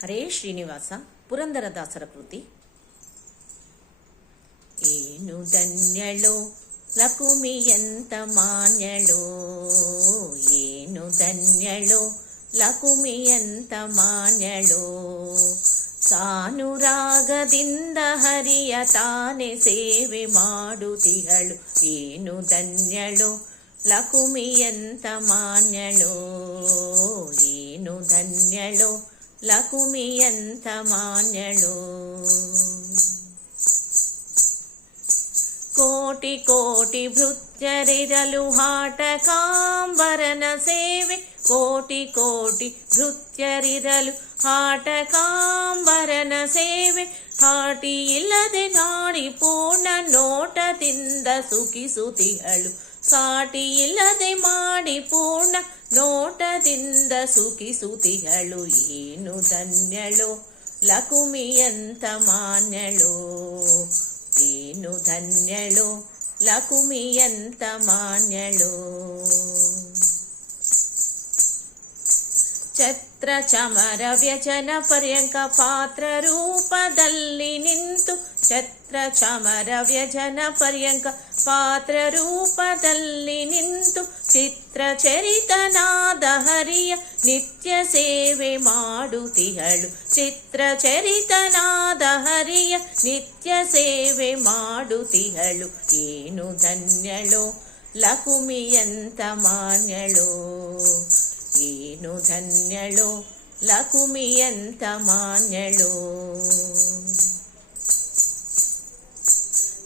ಹರೇ ಶ್ರೀನಿವಾಸ ಪುರಂದರದಾಸರ ಕೃತಿ. ಏನು ಧನ್ಯಳು ಲಕುಮಿಯಂತ ಮಾನ್ಯಳು, ಏನು ಧನ್ಯಳು ಲಕುಮಿಯಂತ ಮಾನ್ಯಳು. ಸಾನುರಾಗದಿಂದ ಹರಿಯ ತಾನೆ ಸೇವೆ ಮಾಡುತ್ತಿಹಳು, ಏನು ಧನ್ಯಳು ಲಕುಮಿಯಂತ ಮಾನ್ಯಳು, ಏನು ಧನ್ಯಳು ಲಕುಮಿಯಂತ ಮಾನ್ಯಳು. ಕೋಟಿ ಕೋಟಿ ಭೃತ್ಯರಿರಲು ಹಾಟಕಾಂಬರನ ಸೇವೆ, ಕೋಟಿ ಕೋಟಿ ಭೃತ್ಯರಿರಲು ಹಾಟಕಾಂಬರನ ಸೇವೆ. ಹಾಟಿ ಇಲ್ಲದೆ ನಾಡಿ ಪೂರ್ಣ ನೋಟದಿಂದ ಸುಖಿಸುತ್ತಿಹಳು, ಸಾಟಿ ಇಲ್ಲದೆ ಮಾಡಿ ಪೂರ್ಣ ನೋಟದಿಂದ ಸುಖಿಸುತ್ತಿಹಳು. ಏನು ಧನ್ಯಳು ಲಕುಮಿಯಂತ ಮಾನ್ಯಳು, ಏನು ಧನ್ಯಳು ಲಕುಮಿಯಂತ ಮಾನ್ಯಳು. ಛತ್ರ ಚಮರ ವ್ಯಜನ ಪರ್ಯಂಕ ಪಾತ್ರ ರೂಪದಲ್ಲಿ ನಿಂತು, ಛತ್ರ ಚಮರ ವ್ಯಜನ ಪರ್ಯಂಕ ಪಾತ್ರ ರೂಪದಲ್ಲಿ ನಿಂತು. ಚಿತ್ರ ಚರಿತನಾದ ಹರಿಯ ನಿತ್ಯ ಸೇವೆ ಮಾಡುತ್ತಿಹಳು, ಚಿತ್ರ ಚರಿತನಾದ ಹರಿಯ ನಿತ್ಯ ಸೇವೆ ಮಾಡುತ್ತಿಹಳು. ಏನು ಧನ್ಯಳು ಲಕುಮಿಯಂತ ಮಾನ್ಯಳು, ಏನು ಧನ್ಯಳು ಲಕುಮಿಯಂತ ಮಾನ್ಯಳು.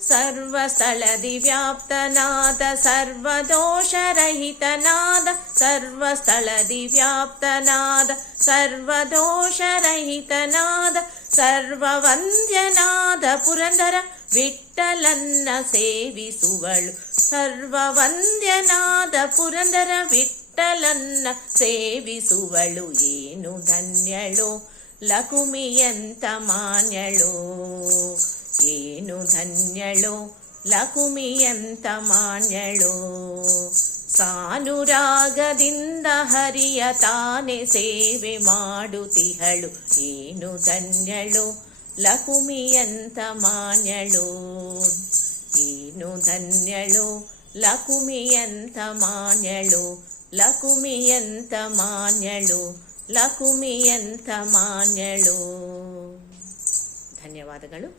ಸರ್ವಸ್ಥಳದಿ ವ್ಯಾಪ್ತನಾದ ಸರ್ವದೋಷರಹಿತನಾದ, ಸರ್ವಸ್ಥಳದಿ ವ್ಯಾಪ್ತನಾದ ಸರ್ವದೋಷರಹಿತನಾದ. ಸರ್ವವಂದ್ಯನಾದ ಪುರಂದರ ವಿಠ್ಠಲನ್ನ ಸೇವಿಸುವಳು, ಸರ್ವವಂದ್ಯನಾದ ಪುರಂದರ ವಿಠ್ಠಲನ್ನ ಸೇವಿಸುವಳು. ಏನು ಧನ್ಯಳು ಲಕುಮಿಯಂತ ಮಾನ್ಯಳು, ಏನು ಧನ್ಯಳು ಲಕುಮಿಯಂತ ಮಾನ್ಯಳು. ಸಾನುರಾಗದಿಂದ ಹರಿಯ ತಾನೆ ಸೇವೆ ಮಾಡುತ್ತಿಹಳು, ಏನು ಧನ್ಯಳು ಲಕುಮಿಯಂತ ಮಾನ್ಯಳು, ಏನು ಧನ್ಯಳು ಲಕುಮಿಯಂತ ಮಾನ್ಯಳು, ಲಕುಮಿಯಂತ ಮಾನ್ಯಳು, ಲಕುಮಿಯಂತ ಮಾನ್ಯಳು. ಧನ್ಯವಾದಗಳು.